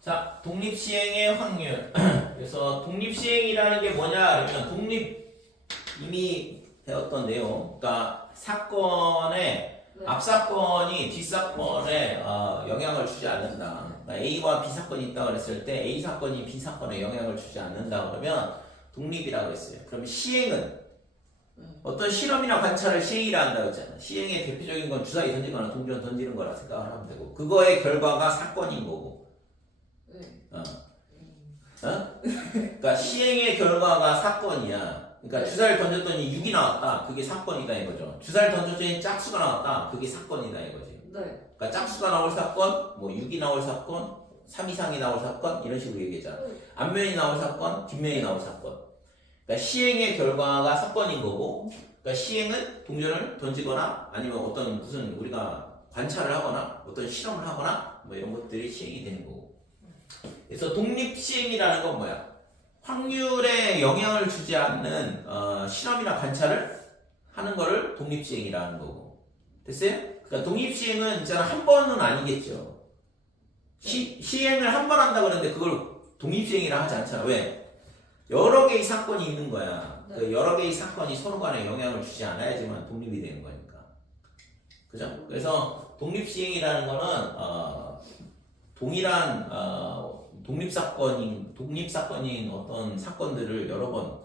자, 독립시행의 확률. 그래서 독립시행이라는 게 뭐냐 그러면 이미 배웠던 내용. 그러니까 사건의 앞사건이 뒷사건에 영향을 주지 않는다. 그러니까 A와 B사건이 있다고 그랬을 때 A사건이 B사건에 영향을 주지 않는다 그러면 독립이라고 그랬어요. 그러면 시행은 어떤 실험이나 관찰을 시행이라 한다고 했잖아. 시행의 대표적인 건 주사위 던지거나 동전 던지는 거라 생각을 하면 되고 그거의 결과가 사건인 거고 그러니까 시행의 결과가 사건이야. 그러니까 주사를 던졌더니 6이 나왔다. 그게 사건이다 이거죠. 주사를 던졌더니 짝수가 나왔다. 그게 사건이다 이거지. 그러니까 짝수가 나올 사건, 뭐 6이 나올 사건, 3 이상이 나올 사건 이런 식으로 얘기하잖아. 앞면이 나올 사건, 뒷면이 나올 사건. 그러니까 시행의 결과가 사건인 거고, 그러니까 시행은 동전을 던지거나 아니면 어떤 무슨 우리가 관찰을 하거나 어떤 실험을 하거나 뭐 이런 것들이 시행이 되는 거고. 그래서 독립시행이라는 건 뭐야? 확률에 영향을 주지 않는 실험이나 관찰을 하는 거를 독립시행이라는 거고. 됐어요? 그러니까 독립시행은 있잖아 한 번은 아니겠죠. 시행을 한 번 한다 그러는데 그걸 독립시행이라 하지 않잖아. 왜? 여러 개의 사건이 있는 거야. 그 여러 개의 사건이 서로 간에 영향을 주지 않아야지만 독립이 되는 거니까. 그죠? 그래서 독립시행이라는 거는 동일한 독립사건인 어떤 사건들을 여러 번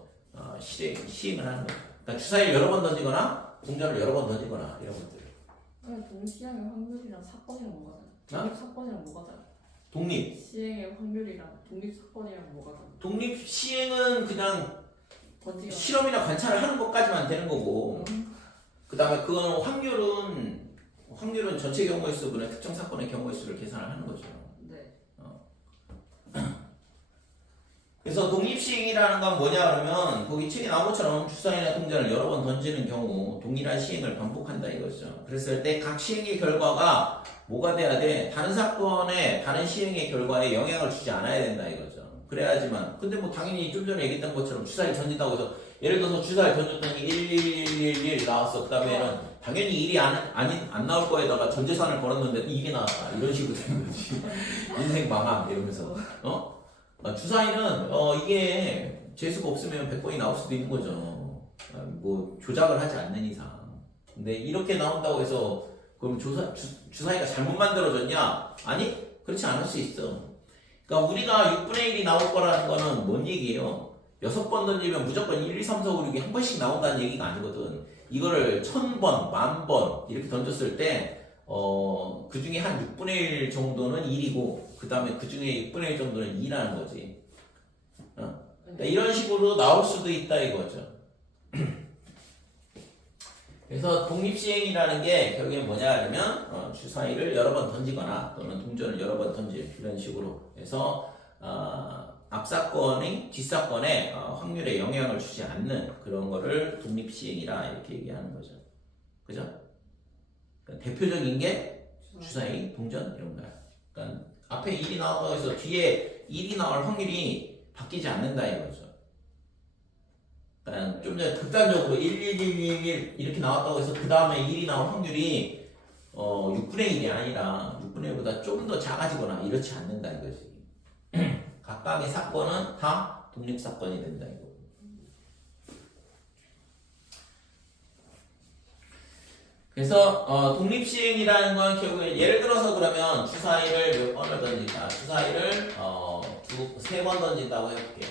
시행을 하는 거예요. 그러니까 주사위를 여러 번 던지거나 동전을 여러 번 던지거나 이런 것들. 동시행의 확률이랑 사건이랑 뭐가 달라? 독립사건이랑 뭐가 달라? 독립시행의 확률이랑 독립사건이랑 뭐가 달라? 독립시행은 그냥 던지기 실험이나 관찰을 하는 것까지만 되는 거고 그 다음에 그건 확률은 전체 경우의 수분의 특정 사건의 경우의 수를 계산을 하는 거죠. 그래서 독립시행이라는 건 뭐냐 그러면 거기 책에 나온 것처럼 주사위나 동전을 여러 번 던지는 경우 동일한 시행을 반복한다 이거죠. 그랬을 때 각 시행의 결과가 뭐가 돼야 돼? 다른 사건의 다른 시행의 결과에 영향을 주지 않아야 된다 이거죠. 그래야지만 근데 뭐 당연히 좀 전에 얘기했던 것처럼 주사위를 던진다고 해서 예를 들어서 주사위를 던졌더니 1 나왔어. 그 다음에는 당연히 1이 안 나올 거에다가 전 재산을 걸었는데 2이 나왔다 이런 식으로 되는 거지. 인생 망함 이러면서 주사위는 이게 재수가 없으면 100번이 나올 수도 있는 거죠. 뭐 조작을 하지 않는 이상. 근데 이렇게 나온다고 해서 그럼 주사위가 잘못 만들어졌냐? 아니 그렇지 않을 수 있어. 그러니까 우리가 6분의 1이 나올 거라는 거는 뭔 얘기예요? 6번 던지면 무조건 1, 2, 3, 4, 5, 6이 한 번씩 나온다는 얘기가 아니거든. 이거를 1000번, 10,000번 이렇게 던졌을 때 그 중에 한 6분의 1 정도는 1이고 그 다음에 그 중에 6분의 1 정도는 2라는 거지. 그러니까 이런 식으로 나올 수도 있다 이거죠. 그래서 독립시행이라는 게 결국에 뭐냐 하면 주사위를 여러 번 던지거나 또는 동전을 여러 번 던질 이런 식으로 해서 앞사건이 뒷사건에 확률에 영향을 주지 않는 그런 거를 독립시행이라 이렇게 얘기하는 거죠. 그죠? 그러니까 대표적인 게 주사위, 동전 이런 거야. 그러니까 앞에 1이 나왔다고 해서 뒤에 1이 나올 확률이 바뀌지 않는다 이거죠. 그러니까 좀 전에 극단적으로 1 이렇게 나왔다고 해서 그 다음에 1이 나올 확률이 6분의 1이 아니라 6분의 1보다 좀 더 작아지거나 이렇지 않는다 이거지. 각각의 사건은 다 독립사건이 된다 이거. 그래서 독립시행이라는 건 결국에 예를 들어서 그러면 주사위를 몇 번을 던진다. 주사위를 3번 던진다고 해볼게요.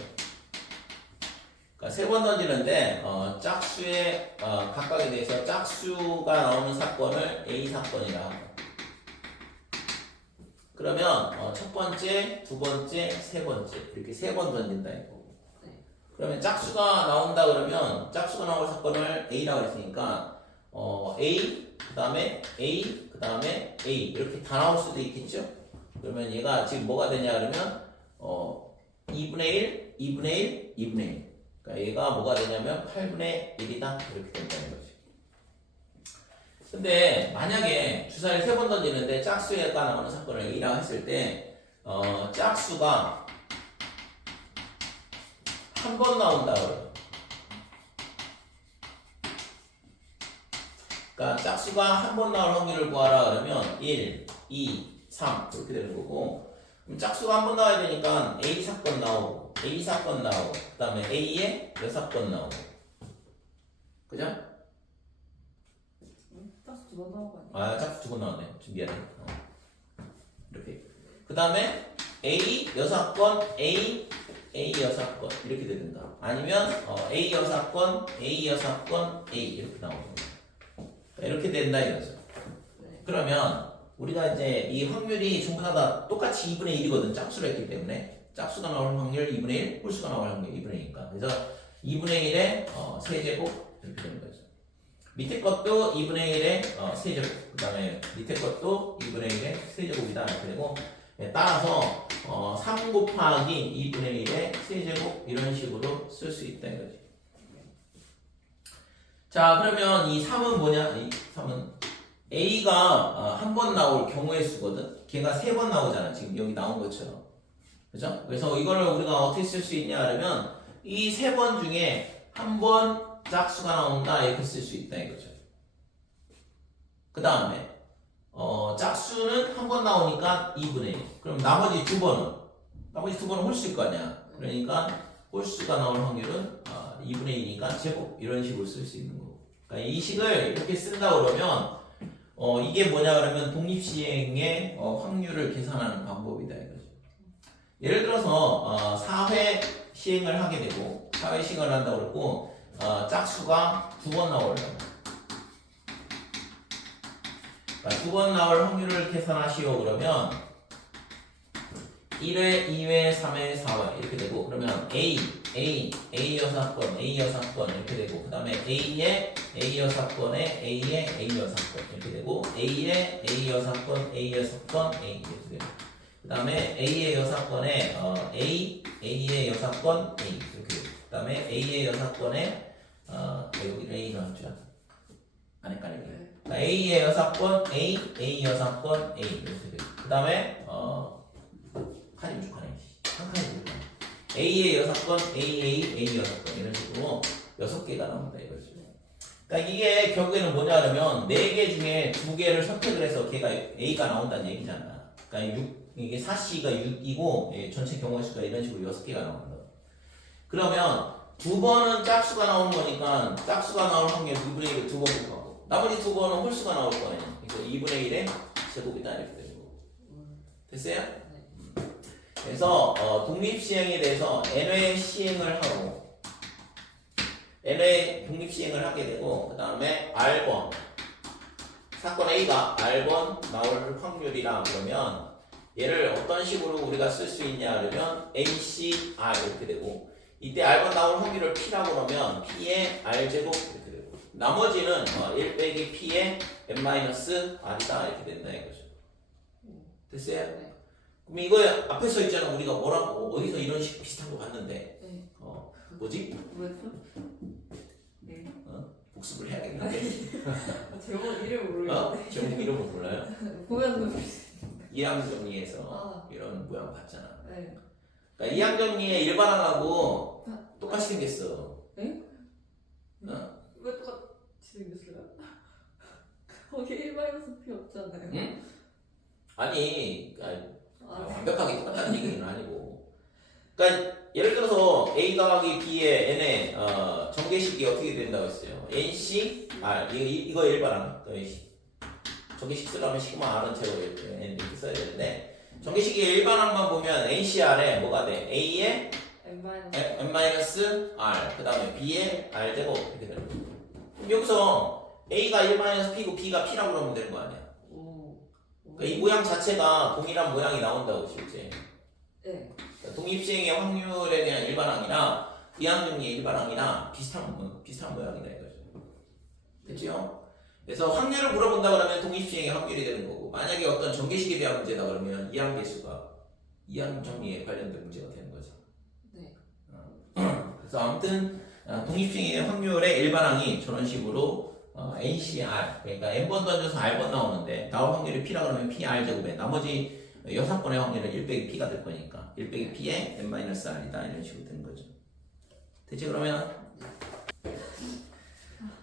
그러니까 3번 던지는데 짝수의 각각에 대해서 짝수가 나오는 사건을 A 사건이라 하고 그러면 첫 번째, 두 번째, 세 번째 이렇게 3번 던진다 이거. 그러면 짝수가 나온다 그러면 짝수가 나올 사건을 A라고 했으니까 A 그 다음에 A 그 다음에 A 이렇게 다 나올 수도 있겠죠. 그러면 얘가 지금 뭐가 되냐 그러면 2분의 1, 2분의 1, 2분의 1 그러니까 얘가 뭐가 되냐면 8분의 1이다 이렇게 된다는 거지. 근데 만약에 주사위를 3번 던지는데 짝수가 나오는 사건을 A라고 했을 때 짝수가 한 번 나온다 그래요. 그러니까 짝수가 한 번 나올 확률을 구하라 그러면 1, 2, 3 이렇게 되는 거고 그럼 짝수가 한 번 나와야 되니까 A 사건 나오고 A 사건 나오고 그 다음에 A의 여사건 나오고 그죠? 짝수 두번 나온 거 아니야? 아 짝수 두 번 나왔네 미안해 이렇게 그 다음에 A 여사건 A 여사건 이렇게 된다 아니면 A 여사건 A 여사건 A 이렇게 나오는 거야 이렇게 된다 이거죠 네. 그러면 우리가 이제 이 확률이 전부 다 똑같이 2분의 1이거든 짝수로 했기 때문에 짝수가 나올 확률 2분의 1 홀수가 나올 확률 2분의 1이니까 그래서 2분의 1의 세제곱 이렇게 되는 거죠 밑에 것도 2분의 1의 세제곱 그 다음에 밑에 것도 2분의 1의 세제곱이다 이렇게 되고 따라서 3 곱하기 2분의 1의 세제곱 이런 식으로 쓸 수 있다 이거지 자 그러면 이 3은 뭐냐 이 3은 A가 한 번 나올 경우의 수거든 걔가 3번 나오잖아 지금 여기 나온 것처럼 그죠? 그래서 이거를 우리가 어떻게 쓸 수 있냐 하면 이 3번 중에 한 번 짝수가 나온다 이렇게 쓸 수 있다 이거죠 그 다음에 짝수는 한 번 나오니까 2분의 1 그럼 나머지 두 번은 홀수일 거 아니야 그러니까 홀수가 나올 확률은 2분의 2니까 제곱 이런 식으로 쓸 수 있는 거고 그러니까 이 식을 이렇게 쓴다 그러면 이게 뭐냐 그러면 독립시행의 확률을 계산하는 방법이다 이거죠 예를 들어서 4회 시행을 하게 되고 4회 시행을 한다고 그러고 짝수가 2번 나오려고 두 번 나올 확률을 계산하시오 그러면 1회, 2회, 3회, 4회 이렇게 되고 그러면 A 여사건 이렇게 되고 그 다음에 A의 A 여사건에 A의 A 여사건 이렇게 되고 A의 A 여사건 A 이렇게 되고 그 다음에 A의 여사건에 A의 여사건 A 이렇게 되고 그 다음에 A의 여사건에 여기 A 나왔죠? 안 헷갈리게 A의 여사건 A 여사건 A 이렇게 되고 그 다음에 칸이 부족하네 한 칸이 부족하네 A의 여사건 A 여사건 이런 식으로 6개가 나온다 이거죠 그러니까 이게 결국에는 뭐냐 하면 4개 중에 2개를 선택을 해서 걔가 A가 나온다는 얘기잖아 그러니까 이게 4C가 6이고 전체 경우의 수가 이런 식으로 6개가 나온다 그러면 2번은 짝수가 나오는 거니까 짝수가 나올 확률 2분의 1을 2번 곱하고 나머지 2번은 홀수가 나올 거 아니야 이거 2분의 1의 제곱이다 이렇게 되는 거고 됐어요? 그래서 독립시행에 대해서 n회 시행을 하고 n회 독립시행을 하게 되고 그 다음에 R번 사건 A가 R번 나올 확률이라 그러면 얘를 어떤 식으로 우리가 쓸 수 있냐 그러면 AC R 이렇게 되고 이때 R번 나올 확률을 P라고 그러면 P의 R제곱 이렇게 되고 나머지는 1 빼기 P의 n-R이다 이렇게 된다 이거죠 됐어요? 그럼 이거 앞에 써 있잖아 우리가 뭐라고 어디서 이런 식 비슷한 거 봤는데 네. 뭐지? 뭐였죠? 네. 복습을 해야겠는데 제목 이름 모르겠는데 제목 이름은 몰라요? 보면 이항정리에서 이런 모양 봤잖아 네. 그러니까 이항정리의 일반항하고 똑같이 생겼어 네? 왜 똑같이 생겼어요? 거기 1-P 없잖아요 응? 아니 완벽하게 똑같다는 얘기는 아니고 그러니까 예를 들어서 A 더하기 B의 N의 전개식이 어떻게 된다고 했어요 NC R 이거 일반항 전개식 쓰려면 시그마 R은 제로 N 이렇게 써야 되는데 전개식의 일반항만 보면 NCR에 뭐가 돼? A의 n-R 그 다음에 B의 R제곱 이렇게 되는 거예요 그럼 여기서 A가 1-P고 B가 P라고 그러면 되는 거 아니야 그러니까 이 모양 자체가 동일한 모양이 나온다고 실제 네. 그러니까 독립시행의 확률에 대한 일반항이나 이항정리의 일반항이나 비슷한 모양이다 이거죠 됐죠? 그래서 확률을 물어본다 그러면 독립시행의 확률이 되는 거고 만약에 어떤 전개식에 대한 문제다 그러면 이항정리에 관련된 문제가 되는 거죠 네. 그래서 아무튼 독립시행의 확률의 일반항이 저런 식으로 NCR 그러니까 n번 던져서 R번 나오는데 나올 확률이 P라 그러면 PR 제곱에 나머지 6번의 확률은 1 빼기 P가 될 거니까 1 빼기 P의 n-R이다 이런 식으로 되는 거죠 됐지 그러면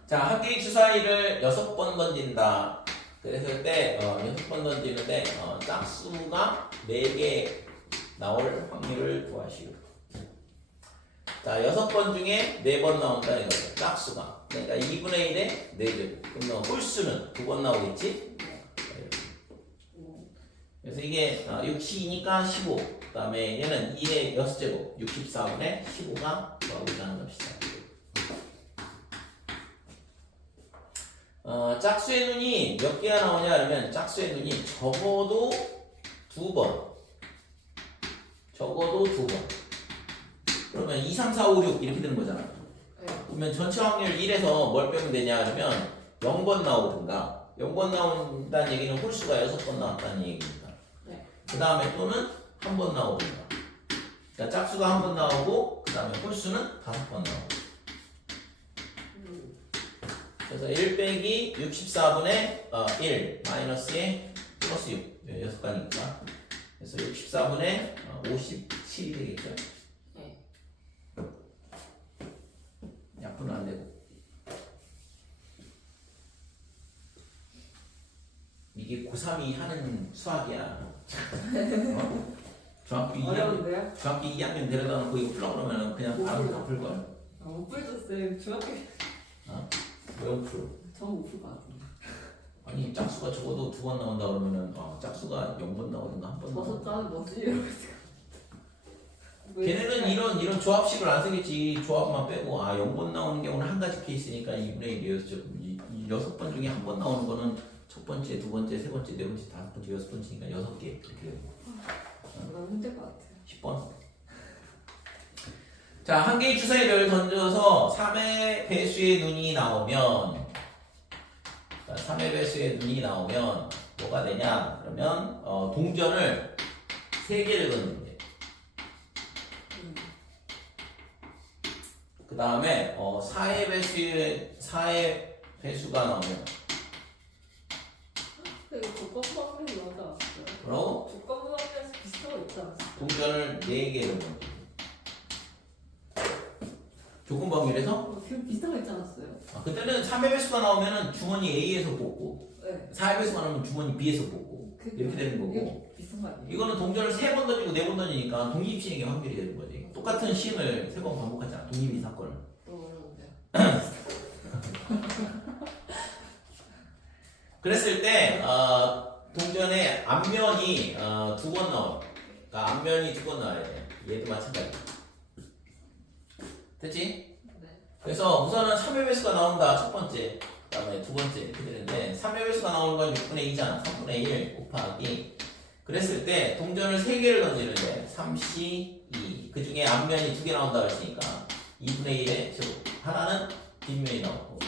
자 합계의 주사위를 6번 던진다 그랬을 때 6번 던지는데 짝수가 4개 나올 확률을 구하시오. 자, 6번 중에 4번 나온다 이거죠. 짝수가. 그러니까 2분의 1에 4제곱. 그러면 홀수는 2번 나오겠지? 그래서 이게 6이니까 15. 그 다음에 얘는 2의 6제곱. 64분의 15가 나오자는 겁시다. 짝수의 눈이 몇 개가 나오냐 그러면 짝수의 눈이 적어도 2번. 적어도 2번. 그러면 2, 3, 4, 5, 6 이렇게 되는 거잖아. 네. 그러면 전체 확률 1에서 뭘 빼면 되냐 그러면 0번 나오든가 0번 나온다는 얘기는 홀수가 6번 나왔다는 얘기입니다. 네. 그 다음에 또는 한 번 나오든가. 그러니까 짝수가 한 번 나오고 그 다음에 홀수는 5번 나오고. 그래서 1 빼기 64분의 1 마이너스에 플러스 6 6가니까 그래서 64분의 57이 되겠죠. 네. 약분은 안 되고 이게 고3이 하는 수학이야. 중학교 2학년, 어려운데요? 중학교 2학년 데려다 놓고 이거 풀어 그러면 그냥 바로 다 풀걸. 못 풀죠 쌤. 중학교 왜 못 풀어? 저는 못 풀 것 같은데. 아니 짝수가 적어도 2번 나온다 그러면은 짝수가 0번 나오든가 한 번 버섯 나오든가. 짜는 뭐지? 이러고 있어. 걔네는 이런 조합식을 안 쓰겠지. 조합만 빼고 0번 나오는 경우는 한 가지 케이스니까 2분의 1이었죠. 6번 중에 한 번 나오는 거는 첫 번째, 두 번째, 세 번째, 네 번째, 다섯 번째, 6번째니까 6개 이렇게 되고. 너무 힘들 것 같아요. 10번. 자, 한 개의 주사위 별을 던져서 3의 배수의 눈이 나오면, 자, 3의 배수의 눈이 나오면 뭐가 되냐? 그러면 동전을 3개를 던지면 돼. 그 다음에 4의 배수가 나오면 이거 조건부학에서 나오지 않았어요? 뭐라고? 조건부학에서 비슷한 거 있지 않았어요? 동전을 4개를 던져. 조건부학률에서 지금 비슷한 거 있지 않았어요? 그때는 3의 배수가 나오면 주머니 A에서 뽑고 네. 4의 배수가 나오면 주머니 B에서 뽑고 이렇게 되는 거고 이게 비슷한 거 아니에요? 이거는 동전을 3번 던지고 4번 던지니까 독립시행의 확률이 되는 거지. 똑같은 시행을 3번 반복하잖아. 독립이 사건을. 너무 어려운데요? 그랬을 때 동전의 앞면이 2번 나와. 그러니까 앞면이 2번 나와야 돼. 얘도 마찬가지. 됐지? 네. 그래서 우선은 3의 배수가 나온다. 첫 번째. 그 다음에 두 번째 이렇게 되는데 3의 배수가 나오는 건 6분의 2잖아. 3분의 1 곱하기. 그랬을 때 동전을 3개를 던지는데 3C2. 그 중에 앞면이 2개 나온다 그랬으니까 2분의 1에 제곱. 하나는 뒷면이 나오고.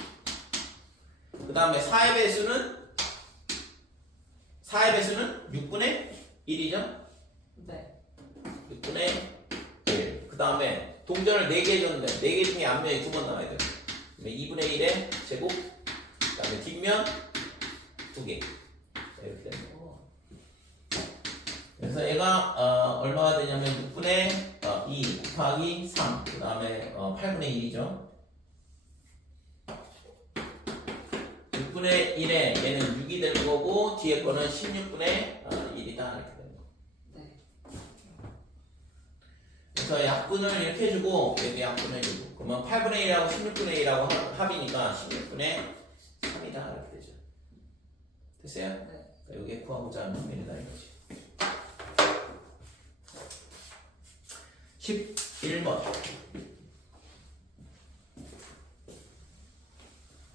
그 다음에 4의 배수는 6분의 1이죠? 네. 6분의 1. 그 다음에 동전을 4개 줬는데 4개 중에 앞면이 2번 나와야 돼요. 2분의 1의 제곱. 그 다음에 뒷면 2개. 이렇게 되는 거고. 그래서 얘가 얼마가 되냐면 6분의 2 곱하기 3. 그 다음에 8분의 1이죠. 6분의 1에 얘는 6이 될 거고 뒤에 거는 16분의 1이다 이렇게 되는 거. 네. 그래서 약분을 이렇게 해주고 여기 약분을 해주고 그러면 8분의 1하고 16분의 1하고 합이니까 16분의 3이다 이렇게 되죠. 됐어요? 네. 그러니까 여기에 구하고자 하는 확률이다 이거지. 11번.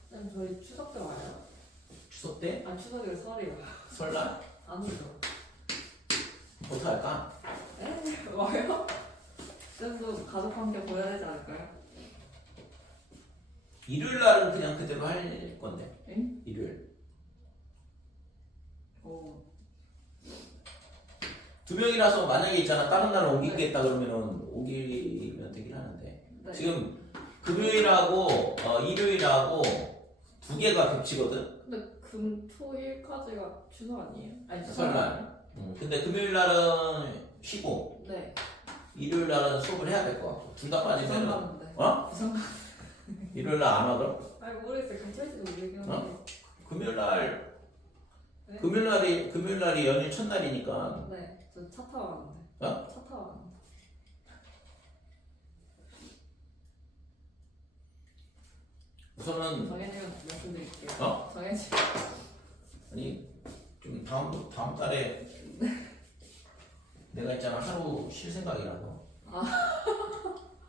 쌤 저희 추석 때 와요? 추석 때? 아 추석이라 설이요. 설날? 안 오죠? 어떡할까? 에? 와요? 쌤도 가족 관계 보여야 되지 않을까요? 일요일 날은 그냥 그대로 할 건데. 응? 일요일. 오. 2명이라서 만약에 있잖아 다른 날은 옮기겠다 그러면은 옮기면 되긴 하는데 네. 지금 금요일하고 일요일하고 2개가 겹치거든. 근데 금, 토, 일까지가 추석 아니에요? 아니 설날. 근데 금요일 날은 쉬고 네. 일요일 날은 수업을 해야 될 것 같고 둘 다 부산 빠지면은 가는데. 어? 부산 가. 일요일 날 안 하더라. 아니 모르겠어요. 같이 할지도 모르겠는데. 금요일 날 네? 금요일 날이 연휴 첫날이니까 네. 저 차 타고 가는데. 어? 차 그렇다. 우선은 정해지면 말씀드릴게요. 어? 정해지면. 아니 좀 다음 달에 내가 있잖아 하루 쉴 생각이라서.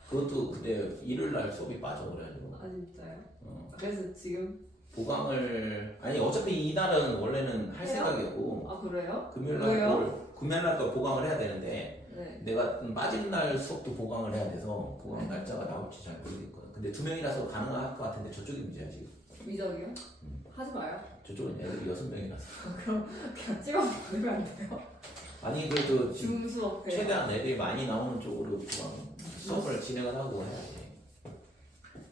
그것도 그때 일요일 날 수업이 빠져 그래가지고. 아 진짜요? 어. 그래서 지금 보강을 아니 어차피 이날은 원래는 할 해요? 생각이었고 아 그래요? 금요일 왜요? 날 걸 보강을 해야 되는데 네. 내가 빠진 날 수업도 보강을 해야 돼서 보강 날짜가 나올지 잘 모르겠거든. 근데 2명이라서 가능할 것 같은데 저쪽이 문제야 지금. 미적이요? 하지 마요. 저쪽은 애들이 6명이라서. 그럼 그냥 찍어서 보내면 안 돼요? 아니 그래도 지금 줌 수업해요. 최대한 애들이 많이 나오는 쪽으로 보강 수업을 진행을 하고 해야지.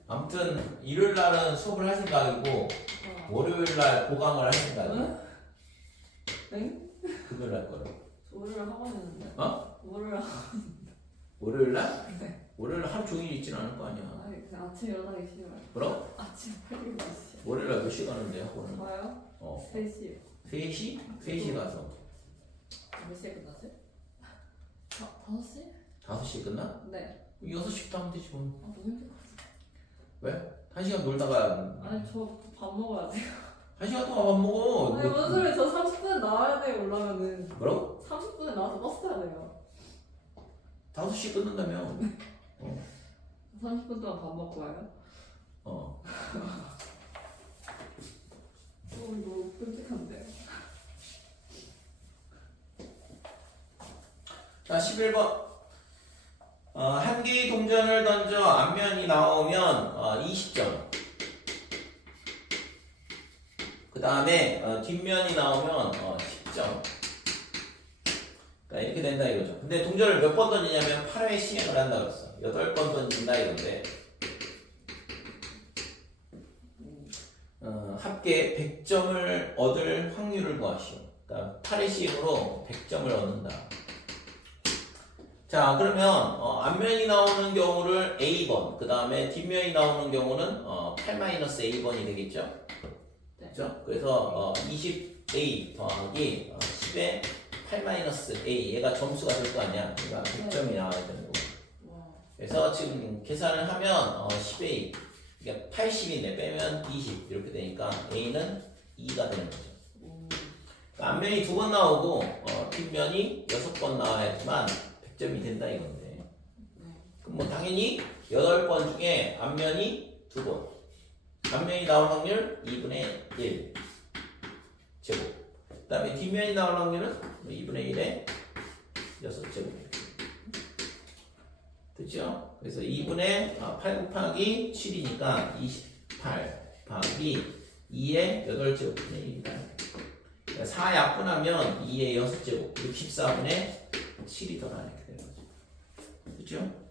아무튼 일요일 날은 수업을 할 생각이고 월요일 날 보강을 할 생각이야. 응? 금요일 날 거를. 월요일 학원 있는데. 어? 월요일 월요일 날? 네. 월요일 날 하루 종일 있지는 않을 거 아니야. 아니 그냥 아침 일어나기 싫어요. 그럼? 아침 빨리 가시. 월요일 날 몇 시 가는데 학원은? 좋아요? 어. 3시. 3시? 3시 가서 몇 시에 끝나지? 5시? 5시 끝나? 네. 6시부터 하면 되지 뭐. 아 너무 힘들 것 같아. 왜? 1시간 놀다가 아니 저 밥 먹어야 돼요. 1시간 동안 밥 먹어. 아니 뭔 소리야. 저 30분에 나와야 돼요. 올라가면. 뭐라고? 30분에 나와서 버스 타야 돼요. 5시 끝난다며. 30분 동안 밥 먹고 와요? 어. 이거 끔찍한데. 자, 11번. 한 개의 동전을 던져 앞면이 나오면 20점. 그 다음에 뒷면이 나오면 10점. 그러니까 이렇게 된다 이거죠. 근데 동전을 몇 번 던지냐면 8회 시행을 한다 그랬어. 8번 던진다 이건데 합계 100점을 얻을 확률을 구하시오. 그러니까 8회 시행으로 100점을 얻는다. 자, 그러면 앞면이 나오는 경우를 A번, 그 다음에 뒷면이 나오는 경우는 8-A번이 되겠죠? 네. 그죠? 그래서 20A 더하기 10의 8-A, 얘가 점수가 될 거 아니야? 그러니까 100점이 나와야 되는 거고. 그래서 지금 계산을 하면 10A, 그러니까 80인데 빼면 20 이렇게 되니까 A는 2가 되는 거죠. 그러니까 앞면이 2번 나오고 뒷면이 6번 나와야지만 100점이 된다 이건데. 그럼 뭐 당연히 8번 중에 앞면이 2번. 앞면이 나올 확률 2분의 1 제곱. 그 다음에 뒷면이 나올 확률은 2분의 1의 6제곱. 됐죠? 그래서 2분의 8 곱하기 7이니까 28 곱하기 2의 8제곱분의 1이다. 4 약분하면 2의 6제곱, 64분의 7이더라 이렇게 되는 거죠. 그렇죠?